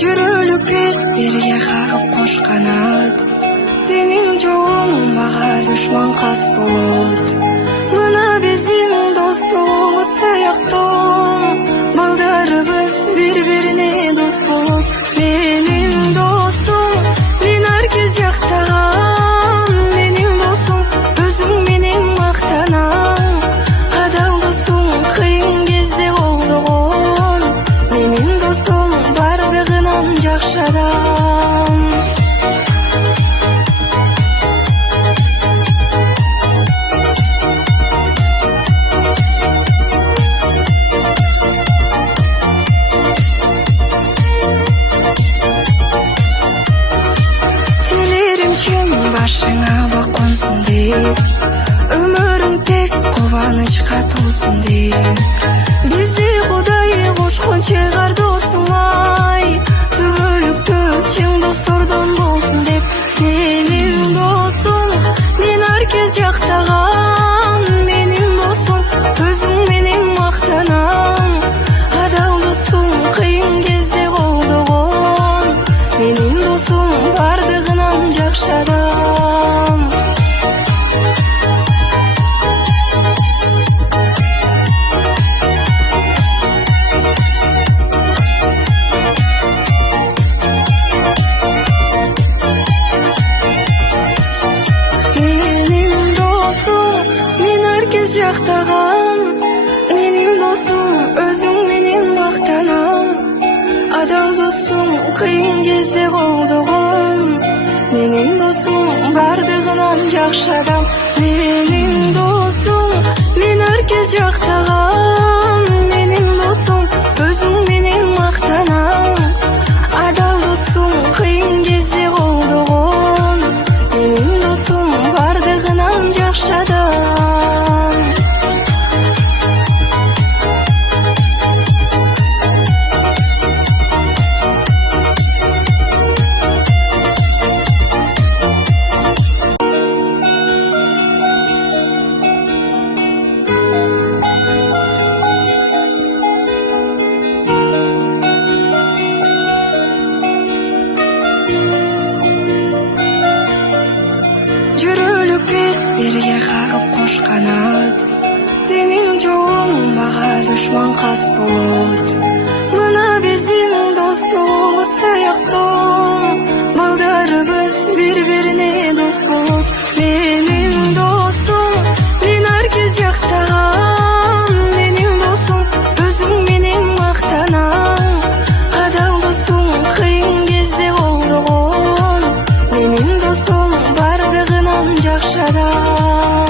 жүрөлүк биз бирге кагып кош канат, сенин жолуң мага душман кас болот. Мына биздин достугубуз сыяктуу, балдарыбыз бири-бирине дос болот. Менин досум, мен ар кез жактаган, менин досум, өзүң менен мактанам. Адал досум, кыйын кезде колдогон, менин досум, бардыгынан жакшы адам. Башыңа бак консун деп, өмүрүң тек кубанычка толсун деп. Бизди Кудай кошкон чыгар досуңай, түбөлүктө чың достордон болсун деп. Менин досум, мен ар кез жактаган, менин досум, өзүң менен мактанам. Адал досум, кыйын кезде колдогон, менин досум, бардыгынан жакшы адам. Жактаган, менин досум, өзүң менен мактанам. Адал досум, кыйын кезде колдогон, менин досум, бардыгынан жакшы адам. Менин досум, мен ар кез жактаган, менин досум, өзүң менен мактанам. Адал досум, кыйын кезде колдогон, менин досум, бардыгынан жакшы адам. Жүрөлүк биз бирге кагып кош канат, сенин жолуң мага душман кас болот. Мына биздин достугубуз сыяктуу, балдарыбыз бири-бирине дос болот. Менин досум, мен ар кез жактаган, менин досум, өзүң менен мактанам. Адал досум, кыйын кезде колдогон, менин досум, бардыгынан жакшы адам.